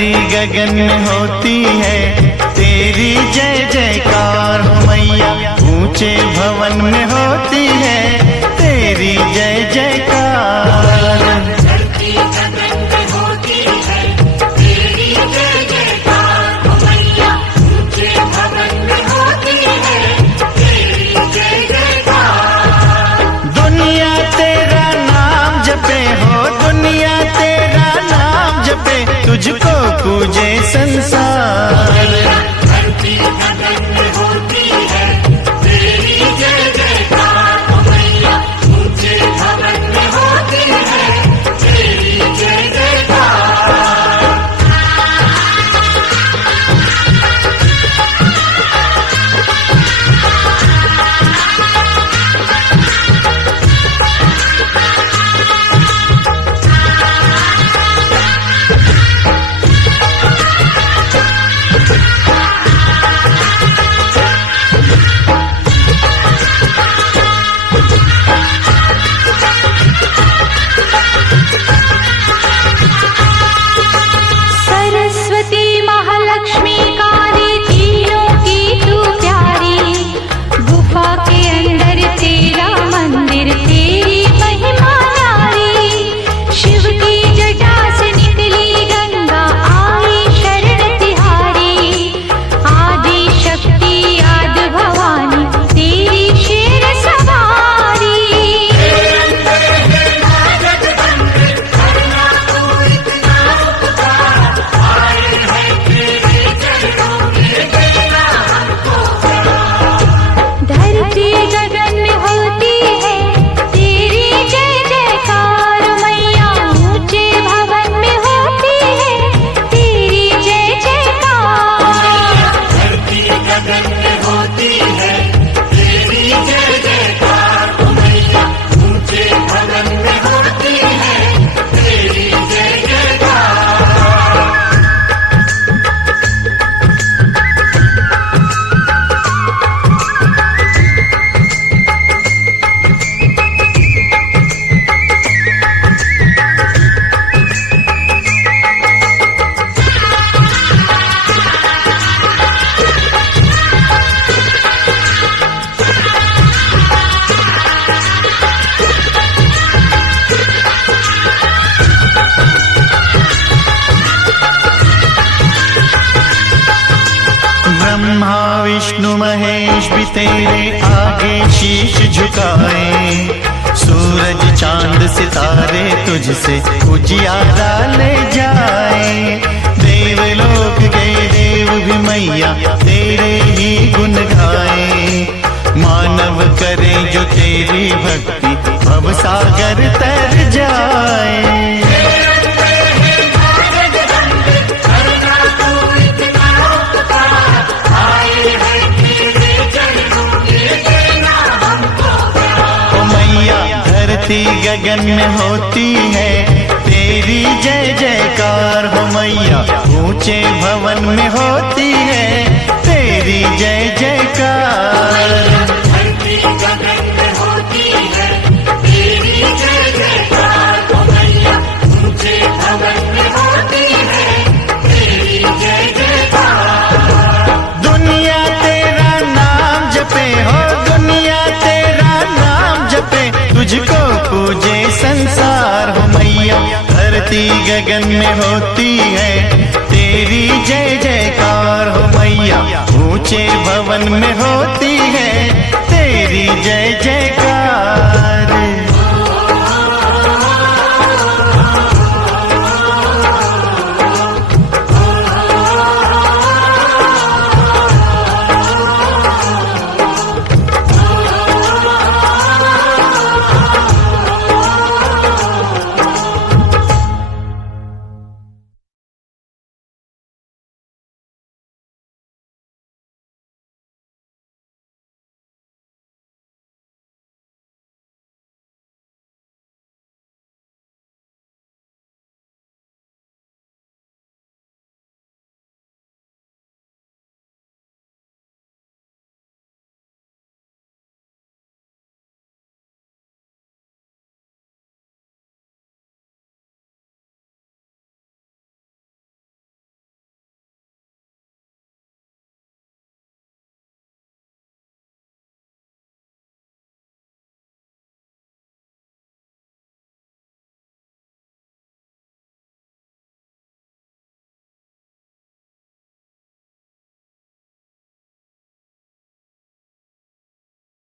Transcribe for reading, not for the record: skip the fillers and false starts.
धरती गगन में होती है तेरी जय जयकार हो मैया। ऊंचे भवन में होती है तेरी जय जयकार। धरती गगन में होती है तेरी जय जयकार हो मैया। ऊंचे भवन में होती है तेरी जय जयकार। दुनिया तेरा नाम जपे हो, दुनिया तेरा नाम जपे, तुझको पूजे संसार। धरती गगन में होती है तेरी जय जयकार हो मैया। ऊंचे भवन में होती है तेरी जय जयकार। सरस्वती महालक्ष्मी काली तीनों की तू प्यारी। गुफा के अंदर तेरा मंदिर तेरी महिमा न्यारी। शिव की जटा से निकली गंगा आई शरण तिहारी। आदि शक्ति आदि भवानी तेरी शेर सवारी। धरती गगन में होती है तेरी जय जयकार मैया। ऊंचे भवन में होती है तेरी जय जयकार। धरती गगन में होती है तेरी जय जयकार हो मैया। ऊंचे भवन में होती है तेरी जय जयकार। ब्रह्मा विष्णु महेश भी तेरे आगे शीश झुकाए। सूरज चांद सितारे तुझसे उजियारा ले जाए। देवलोक के देव भी मैया तेरे ही गुण गाए। मानव करे जो तेरी भक्ति भव सागर तर जाए। धरती गगन में होती है तेरी जय जयकार हो मैया। ऊंचे भवन में होती है तेरी जय जयकार। धरती गगन में होती है तेरी जय जयकार हो मैया। ऊंचे भवन में होती है तेरी जय जयकार। दुनिया तेरा नाम जपे हो, दुनिया तेरा नाम जपे, तुझको पूजे संसार हो मैया। धरती गगन में होती है तेरी जय जयकार हो मैया। ऊंचे भवन में होती है तेरी जय जयकार।